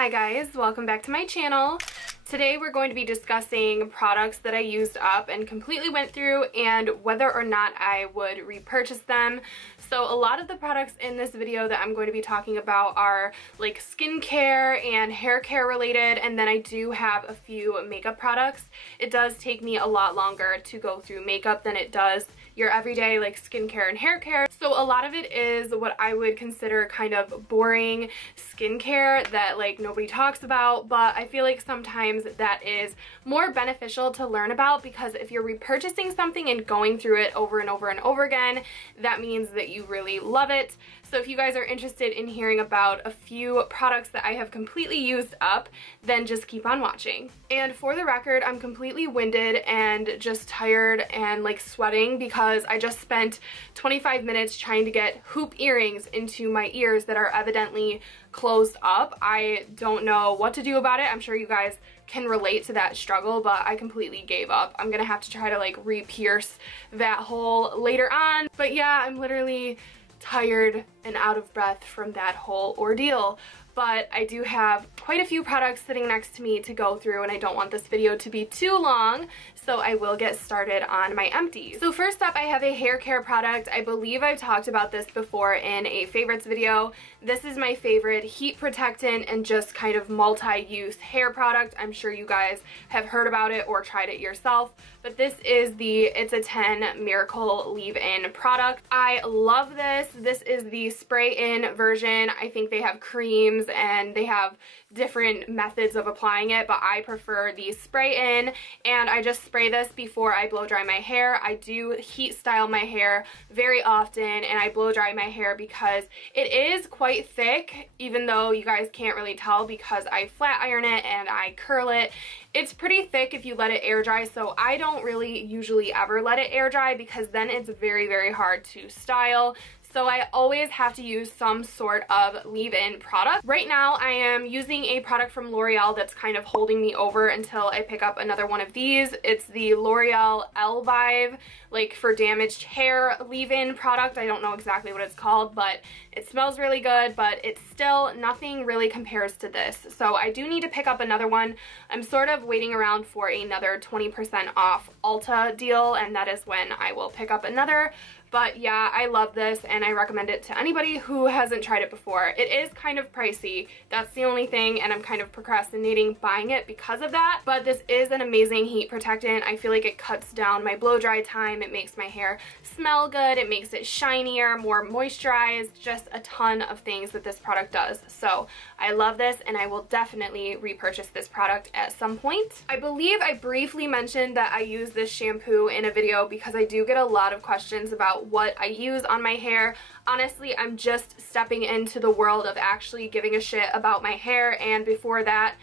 Hi guys, welcome back to my channel. Today we're going to be discussing products that I used up and completely went through and whether or not I would repurchase them. So a lot of the products in this video that I'm going to be talking about are like skincare and hair care related, and then I do have a few makeup products. It does take me a lot longer to go through makeup than it does your everyday like skincare and hair care. So a lot of it is what I would consider kind of boring skincare that like nobody talks about, but I feel like sometimes that is more beneficial to learn about, because if you're repurchasing something and going through it over and over and over again, that means that you really love it. So if you guys are interested in hearing about a few products that I have completely used up, then just keep on watching. And for the record, I'm completely winded and just tired and like sweating because I just spent 25 minutes trying to get hoop earrings into my ears that are evidently closed up. I don't know what to do about it. I'm sure you guys can relate to that struggle, but I completely gave up. I'm gonna have to try to like re-pierce that hole later on. But yeah, I'm literally tired and out of breath from that whole ordeal. But I do have quite a few products sitting next to me to go through, and I don't want this video to be too long, so I will get started on my empties. So first up, I have a hair care product. I believe I've talked about this before in a favorites video. This is my favorite heat protectant and just kind of multi-use hair product. I'm sure you guys have heard about it or tried it yourself, but this is the It's a 10 Miracle Leave-In product. I love this. This is the spray-in version. I think they have creams and they have different methods of applying it, but I prefer the spray in, and I just spray this before I blow dry my hair. I do heat style my hair very often, and I blow dry my hair because it is quite thick, even though you guys can't really tell because I flat iron it and I curl it. It's pretty thick if you let it air dry, so I don't really usually ever let it air dry because then it's very, very hard to style. So I always have to use some sort of leave-in product. Right now I am using a product from L'Oreal that's kind of holding me over until I pick up another one of these. It's the L'Oreal Elvive, like for damaged hair leave-in product. I don't know exactly what it's called, but it smells really good, but it's still nothing really compares to this. So I do need to pick up another one. I'm sort of waiting around for another 20% off Ulta deal, and that is when I will pick up another. But yeah, I love this and I recommend it to anybody who hasn't tried it before. It is kind of pricey, that's the only thing, and I'm kind of procrastinating buying it because of that. But this is an amazing heat protectant. I feel like it cuts down my blow dry time, it makes my hair smell good, it makes it shinier, more moisturized, just a ton of things that this product does. So I love this and I will definitely repurchase this product at some point. I believe I briefly mentioned that I use this shampoo in a video because I do get a lot of questions about what I use on my hair. Honestly, I'm just stepping into the world of actually giving a shit about my hair, and before that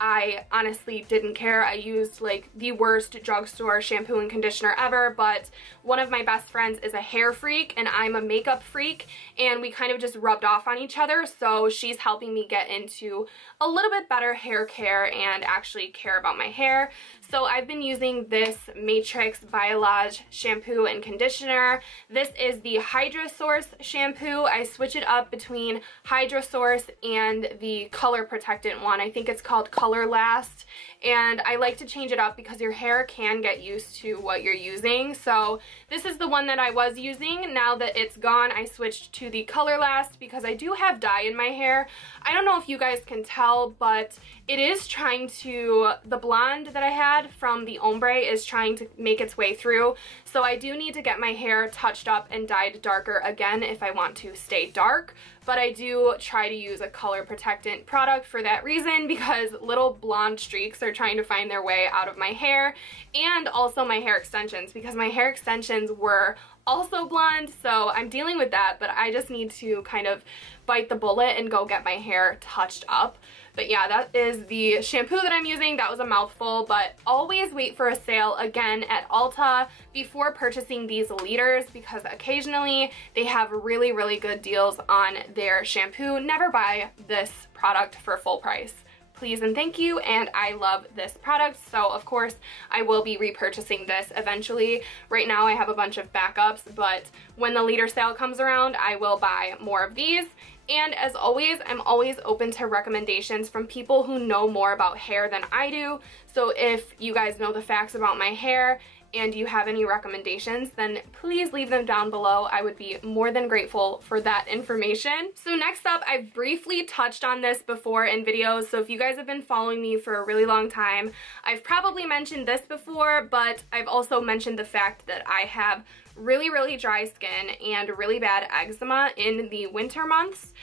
I honestly didn't care. I used like the worst drugstore shampoo and conditioner ever, but one of my best friends is a hair freak and I'm a makeup freak, and we kind of just rubbed off on each other, so she's helping me get into a little bit better hair care and actually care about my hair. So I've been using this Matrix Biolage shampoo and conditioner. This is the Hydra Source shampoo. I switch it up between Hydra Source and the color protectant one. I think it's called Color Last, and I like to change it up because your hair can get used to what you're using. So this is the one that I was using. Now that it's gone, I switched to the Color Last because I do have dye in my hair. I don't know if you guys can tell, but it is trying to, the blonde that I had from the ombre is trying to make its way through. So I do need to get my hair touched up and dyed darker again if I want to stay dark. But I do try to use a color protectant product for that reason, because little blonde streaks are trying to find their way out of my hair, and also my hair extensions, because my hair extensions were also blonde, so I'm dealing with that, but I just need to kind of bite the bullet and go get my hair touched up. But yeah, that is the shampoo that I'm using. That was a mouthful, but always wait for a sale again at Ulta before purchasing these liters, because occasionally they have really, really good deals on their shampoo. Never buy this product for full price. Please and thank you, and I love this product, so of course I will be repurchasing this eventually. Right now I have a bunch of backups, but when the liter sale comes around I will buy more of these. And as always, I'm always open to recommendations from people who know more about hair than I do. So if you guys know the facts about my hair and you have any recommendations, then please leave them down below. I would be more than grateful for that information. So next up, I've briefly touched on this before in videos, so if you guys have been following me for a really long time, I've probably mentioned this before, but I've also mentioned the fact that I have really dry skin and really bad eczema in the winter months,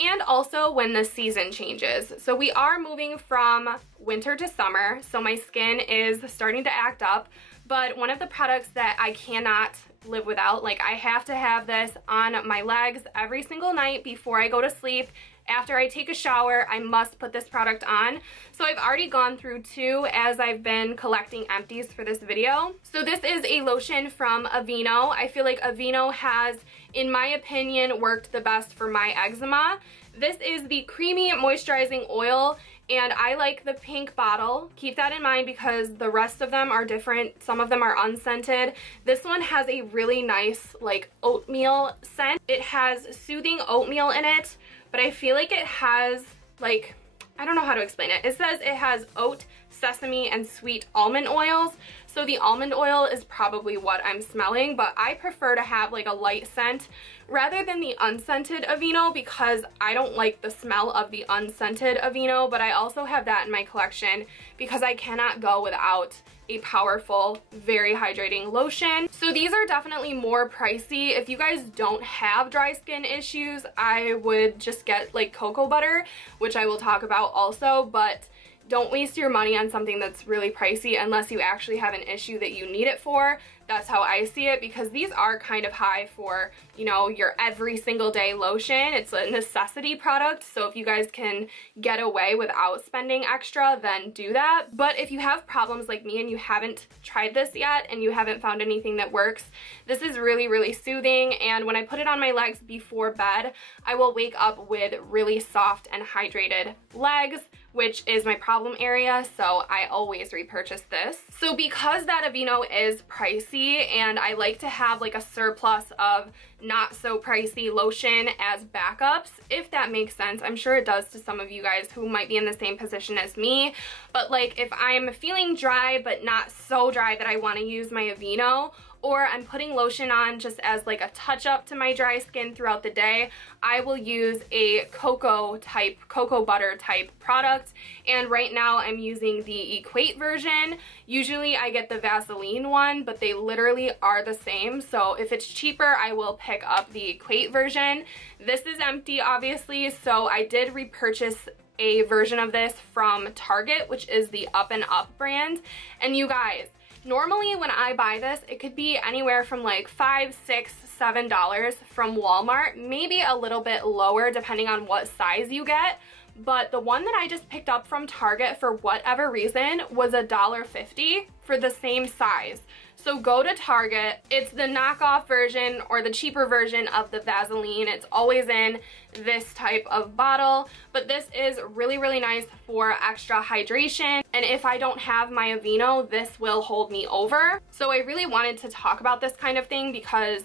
and also when the season changes. So we are moving from winter to summer, so my skin is starting to act up. But one of the products that I cannot live without, like I have to have this on my legs every single night before I go to sleep. After I take a shower, I must put this product on. So I've already gone through 2 as I've been collecting empties for this video. So this is a lotion from Aveeno. I feel like Aveeno has, in my opinion, worked the best for my eczema. This is the Creamy Moisturizing Oil, and I like the pink bottle. Keep that in mind because the rest of them are different. Some of them are unscented. This one has a really nice like oatmeal scent. It has soothing oatmeal in it, but I feel like it has like, I don't know how to explain it. It says it has oat, sesame, and sweet almond oils. So the almond oil is probably what I'm smelling, but I prefer to have like a light scent rather than the unscented Aveeno because I don't like the smell of the unscented Aveeno, but I also have that in my collection because I cannot go without a powerful, very hydrating lotion. So these are definitely more pricey. If you guys don't have dry skin issues, I would just get like cocoa butter, which I will talk about also, but don't waste your money on something that's really pricey unless you actually have an issue that you need it for. That's how I see it because these are kind of high for, you know, your every single day lotion. It's a necessity product, so if you guys can get away without spending extra, then do that. But if you have problems like me and you haven't tried this yet and you haven't found anything that works, this is really soothing, and when I put it on my legs before bed, I will wake up with really soft and hydrated legs, which is my problem area, so I always repurchase this. So because that Aveeno is pricey and I like to have like a surplus of not so pricey lotion as backups, if that makes sense. I'm sure it does to some of you guys who might be in the same position as me, but like if I'm feeling dry but not so dry that I want to use my Aveeno, or I'm putting lotion on just as like a touch up to my dry skin throughout the day, I will use a cocoa butter type product. And right now I'm using the Equate version. Usually I get the Vaseline one, but they literally are the same. So if it's cheaper, I will pick up the Equate version. This is empty, obviously, so I did repurchase a version of this from Target, which is the Up and Up brand. And you guys, normally when I buy this, it could be anywhere from like $5, $6, $7 from Walmart, maybe a little bit lower depending on what size you get. But the one that I just picked up from Target for whatever reason was $1.50 for the same size. So go to Target. It's the knockoff version or the cheaper version of the Vaseline. It's always in this type of bottle, but this is really nice for extra hydration. And if I don't have my Aveeno, this will hold me over. So I really wanted to talk about this kind of thing because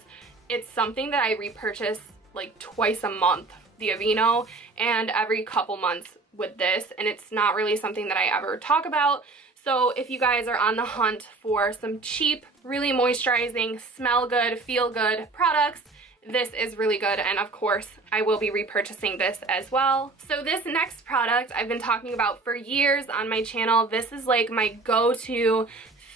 it's something that I repurchase like twice a month, the Aveeno, and every couple months with this, and it's not really something that I ever talk about. So if you guys are on the hunt for some cheap, really moisturizing, smell good, feel good products, this is really good, and of course I will be repurchasing this as well. So this next product I've been talking about for years on my channel. This is like my go-to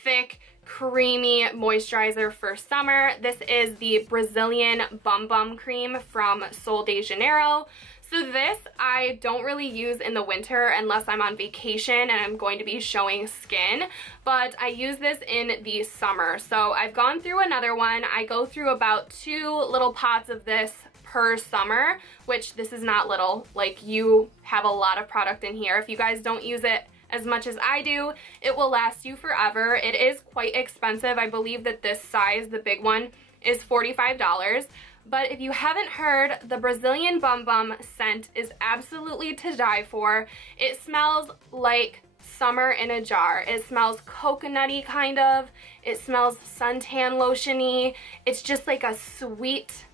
thick, creamy moisturizer for summer. This is the Brazilian Bum Bum Cream from Sol de Janeiro. So this I don't really use in the winter unless I'm on vacation and I'm going to be showing skin, but I use this in the summer. So I've gone through another one. I go through about 2 little pots of this per summer, which this is not little, like you have a lot of product in here. If you guys don't use it as much as I do, it will last you forever. It is quite expensive. I believe that this size, the big one, is $45. But if you haven't heard, the Brazilian Bum Bum scent is absolutely to die for. It smells like summer in a jar. It smells coconutty kind of. It smells suntan lotion-y. It's just like a sweet,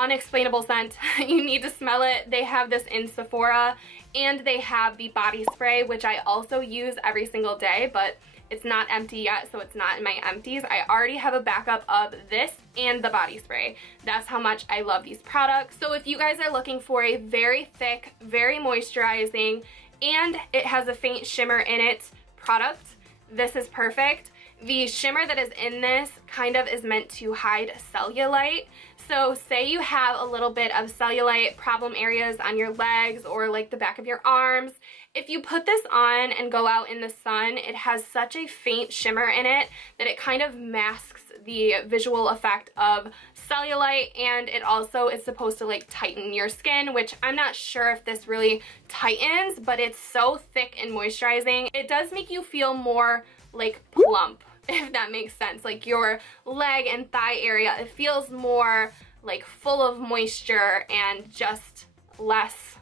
unexplainable scent. You need to smell it. They have this in Sephora, and they have the body spray, which I also use every single day, but it's not empty yet, so it's not in my empties. I already have a backup of this and the body spray. That's how much I love these products. So if you guys are looking for a very thick, very moisturizing, and it has a faint shimmer in it product, this is perfect. The shimmer that is in this kind of is meant to hide cellulite. So say you have a little bit of cellulite problem areas on your legs or like the back of your arms. If you put this on and go out in the sun, it has such a faint shimmer in it that it kind of masks the visual effect of cellulite, and it also is supposed to like tighten your skin, which I'm not sure if this really tightens, but it's so thick and moisturizing. It does make you feel more like plump, if that makes sense. Like your leg and thigh area, it feels more like full of moisture and just less,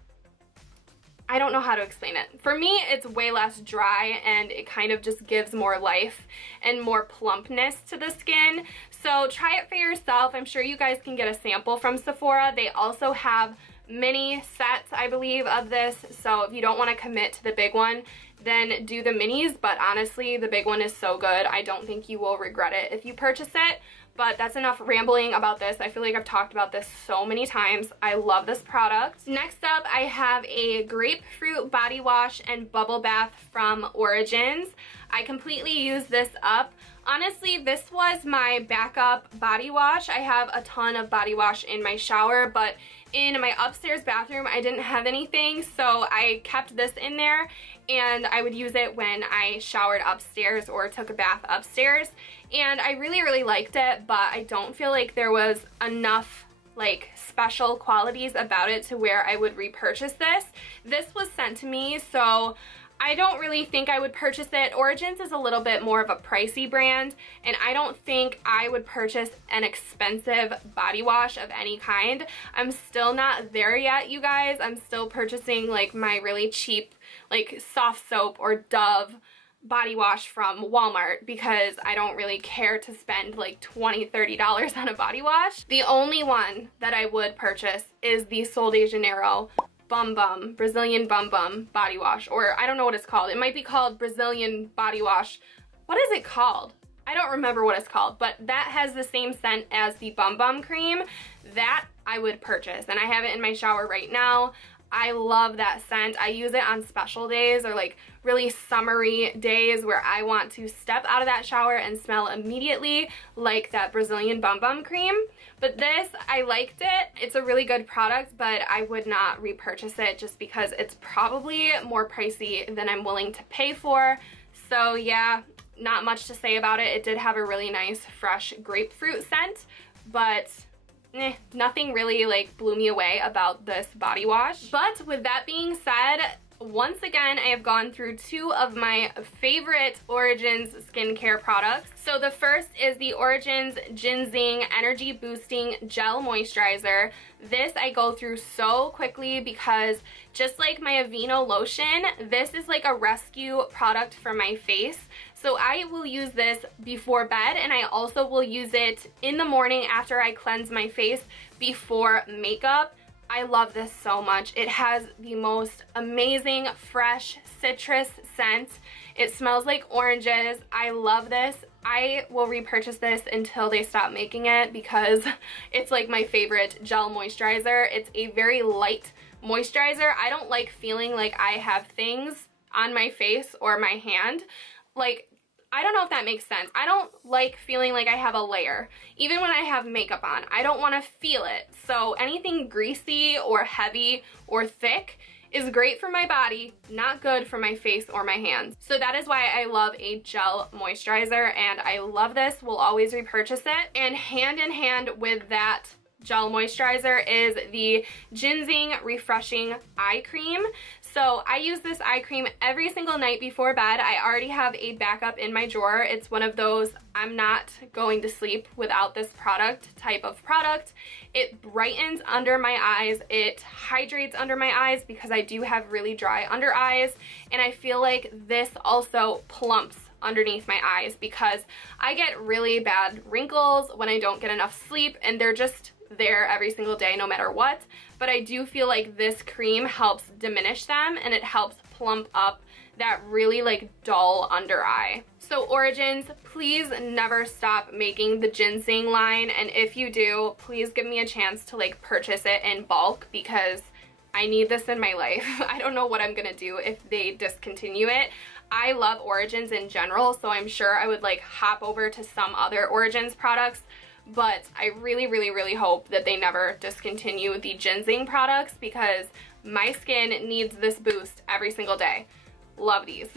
I don't know how to explain it. For me, it's way less dry, and it kind of just gives more life and more plumpness to the skin. So try it for yourself. I'm sure you guys can get a sample from Sephora. They also have mini sets, I believe, of this. So if you don't want to commit to the big one, then do the minis. But honestly, the big one is so good. I don't think you will regret it if you purchase it. But that's enough rambling about this. I feel like I've talked about this so many times. I love this product. Next up, I have a grapefruit body wash and bubble bath from Origins. I completely used this up. Honestly, this was my backup body wash. I have a ton of body wash in my shower, but in my upstairs bathroom, I didn't have anything, so I kept this in there, and I would use it when I showered upstairs or took a bath upstairs. And I really, really liked it, but I don't feel like there was enough like special qualities about it to where I would repurchase this. This was sent to me, so I don't really think I would purchase it. Origins is a little bit more of a pricey brand, and I don't think I would purchase an expensive body wash of any kind. I'm still not there yet, you guys. I'm still purchasing like my really cheap like soft soap or Dove body wash from Walmart because I don't really care to spend like $20, $30 on a body wash. The only one that I would purchase is the Sol de Janeiro Brazilian Bum Bum body wash, or I don't know what it's called. It might be called Brazilian body wash. What is it called? I don't remember what it's called, but that has the same scent as the Bum Bum cream. That I would purchase, and I have it in my shower right now. I love that scent. I use it on special days or like really summery days where I want to step out of that shower and smell immediately like that Brazilian Bum Bum cream. But this, I liked it. It's a really good product, but I would not repurchase it just because it's probably more pricey than I'm willing to pay for. So yeah, not much to say about it. It did have a really nice fresh grapefruit scent, but nothing really like blew me away about this body wash. But with that being said, once again, I have gone through two of my favorite Origins skincare products. So the first is the Origins GinZing Energy Boosting Gel Moisturizer. This I go through so quickly because just like my Aveeno lotion, this is like a rescue product for my face. So I will use this before bed, and I also will use it in the morning after I cleanse my face before makeup. I love this so much. It has the most amazing fresh citrus scent. It smells like oranges. I love this. I will repurchase this until they stop making it because it's like my favorite gel moisturizer. It's a very light moisturizer. I don't like feeling like I have things on my face or my hand. Like, I don't know if that makes sense. I don't like feeling like I have a layer. Even when I have makeup on, I don't want to feel it. So anything greasy or heavy or thick is great for my body, not good for my face or my hands. So that is why I love a gel moisturizer, and I love this. Will always repurchase it. And hand in hand with that gel moisturizer is the GinZing Refreshing Eye Cream. So I use this eye cream every single night before bed. I already have a backup in my drawer. It's one of those I'm not going to sleep without this product type of product. It brightens under my eyes. It hydrates under my eyes because I do have really dry under eyes. And I feel like this also plumps underneath my eyes because I get really bad wrinkles when I don't get enough sleep, and they're just there every single day no matter what, but I do feel like this cream helps diminish them and it helps plump up that really like dull under eye. So Origins, please never stop making the GinZing line, and if you do, please give me a chance to like purchase it in bulk because I need this in my life. I don't know what I'm gonna do if they discontinue it. I love Origins in general, so I'm sure I would like hop over to some other Origins products, but I really hope that they never discontinue the GinZing products because my skin needs this boost every single day. Love these.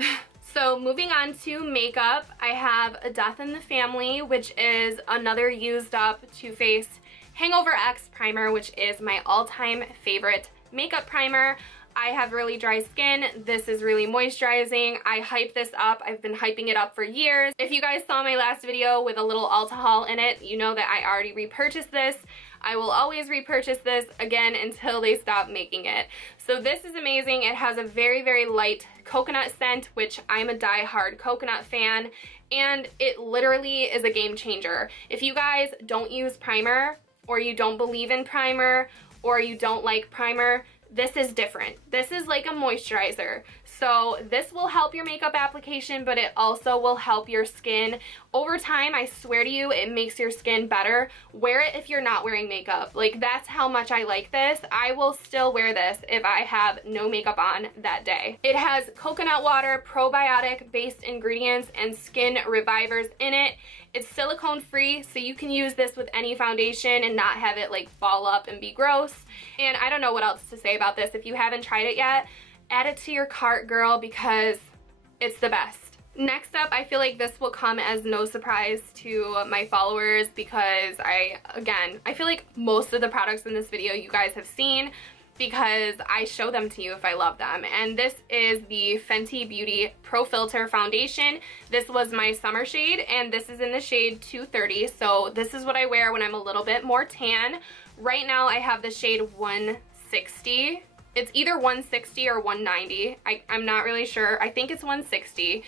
So moving on to makeup, I have A Death in the Family, which is another used up Too Faced Hangover X Primer, which is my all-time favorite makeup primer. I have really dry skin. This is really moisturizing. I hype this up. I've been hyping it up for years. If you guys saw my last video with a little alcohol in it, you know that I already repurchased this. I will always repurchase this again until they stop making it. So this is amazing. It has a very light coconut scent, which I'm a die-hard coconut fan, and it literally is a game changer. If you guys don't use primer, or you don't believe in primer, or you don't like primer, this is different. This is like a moisturizer. So this will help your makeup application, but it also will help your skin. Over time, I swear to you, it makes your skin better. Wear it if you're not wearing makeup. Like, that's how much I like this. I will still wear this if I have no makeup on that day. It has coconut water, probiotic-based ingredients, and skin revivers in it. It's silicone free, so you can use this with any foundation and not have it like ball up and be gross. And I don't know what else to say about this. If you haven't tried it yet, add it to your cart, girl, because it's the best. Next up, I feel like this will come as no surprise to my followers because I feel like most of the products in this video you guys have seen because I show them to you if I love them. And this is the Fenty Beauty Pro Filter Foundation. This was my summer shade, and this is in the shade 230. So this is what I wear when I'm a little bit more tan. Right now I have the shade 160. It's either 160 or 190. I'm not really sure. I think it's 160.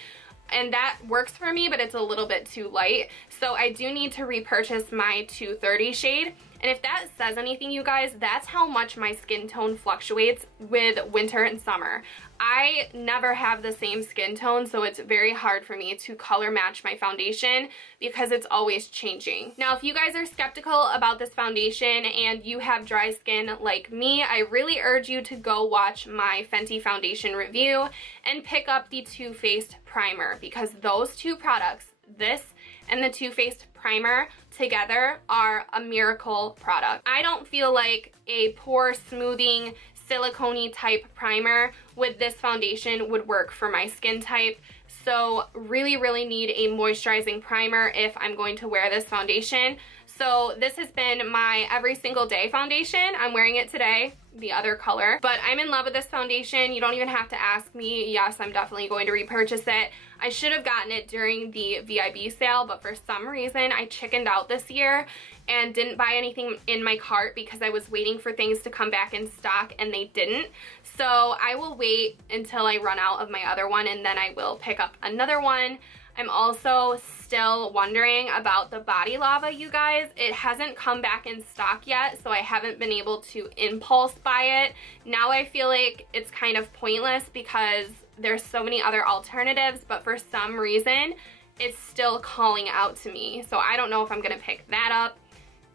And that works for me, but it's a little bit too light. So I do need to repurchase my 230 shade. And if that says anything, you guys, that's how much my skin tone fluctuates with winter and summer. I never have the same skin tone, so it's very hard for me to color match my foundation because it's always changing. Now, if you guys are skeptical about this foundation and you have dry skin like me, I really urge you to go watch my Fenty foundation review and pick up the Too Faced primer because those two products, this and the Too Faced primer, together are a miracle product. I don't feel like a pore smoothing silicone-y type primer with this foundation would work for my skin type. So really need a moisturizing primer if I'm going to wear this foundation. So this has been my every single day foundation. I'm wearing it today, the other color, but I'm in love with this foundation. You don't even have to ask me. Yes, I'm definitely going to repurchase it. I should have gotten it during the VIB sale, but for some reason I chickened out this year and didn't buy anything in my cart because I was waiting for things to come back in stock and they didn't. So I will wait until I run out of my other one and then I will pick up another one. I'm also still wondering about the Body Lava, you guys. It hasn't come back in stock yet, so I haven't been able to impulse buy it. Now I feel like it's kind of pointless because there's so many other alternatives, but for some reason, it's still calling out to me. So I don't know if I'm gonna pick that up.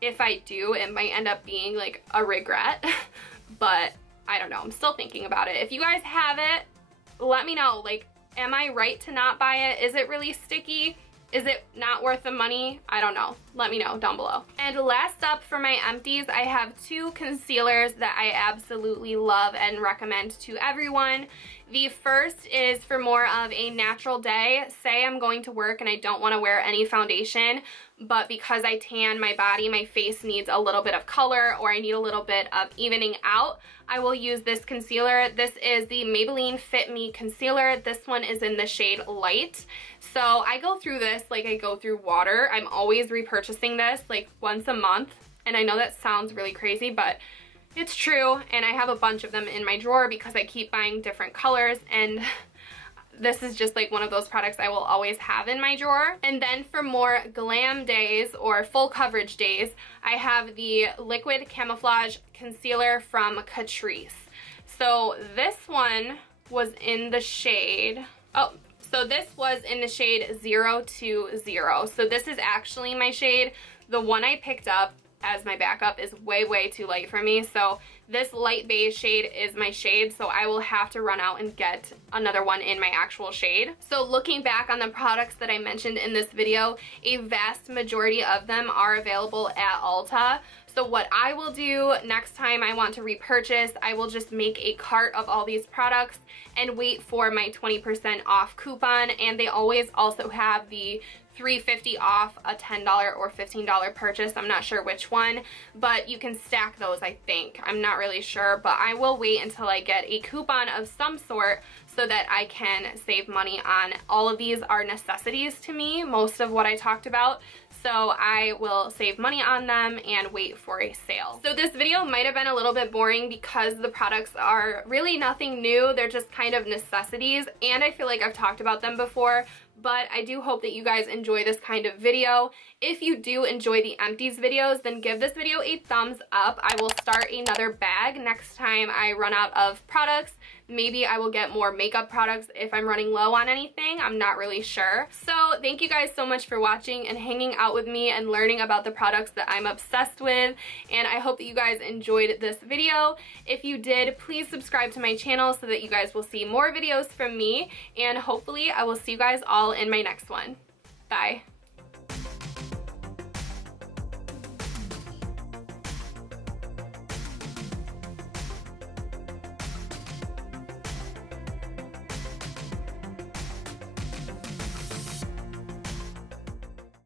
If I do, it might end up being like a regret, but I don't know. I'm still thinking about it. If you guys have it, let me know. Like, am I right to not buy it? Is it really sticky? Is it not worth the money? I don't know. Let me know down below. And last up for my empties, I have two concealers that I absolutely love and recommend to everyone. The first is for more of a natural day. Say I'm going to work and I don't want to wear any foundation, but because I tan my body, my face needs a little bit of color or I need a little bit of evening out, I will use this concealer. This is the Maybelline Fit Me Concealer. This one is in the shade Light. So I go through this like I go through water. I'm always repurchasing this like once a month. And I know that sounds really crazy, but it's true. And I have a bunch of them in my drawer because I keep buying different colors. And this is just like one of those products I will always have in my drawer. And then for more glam days or full coverage days, I have the Liquid Camouflage Concealer from Catrice. So this one was in the shade, so this was in the shade 020. So this is actually my shade. The one I picked up as my backup is way too light for me, so this light beige shade is my shade, so I will have to run out and get another one in my actual shade. So looking back on the products that I mentioned in this video, a vast majority of them are available at Ulta. So what I will do next time I want to repurchase, I will just make a cart of all these products and wait for my 20% off coupon, and they always also have the $3.50 off a $10 or $15 purchase. I'm not sure which one, but you can stack those, I think. I'm not really sure, but I will wait until I get a coupon of some sort so that I can save money on all of these. Are necessities to me, most of what I talked about. So I will save money on them and wait for a sale. So this video might have been a little bit boring because the products are really nothing new. They're just kind of necessities, and I feel like I've talked about them before, but I do hope that you guys enjoy this kind of video. If you do enjoy the Empties videos, then give this video a thumbs up. I will start another bag next time I run out of products. Maybe I will get more makeup products if I'm running low on anything. I'm not really sure. So thank you guys so much for watching and hanging out with me and learning about the products that I'm obsessed with. And I hope that you guys enjoyed this video. If you did, please subscribe to my channel so that you guys will see more videos from me. And hopefully I will see you guys all in my next one. Bye.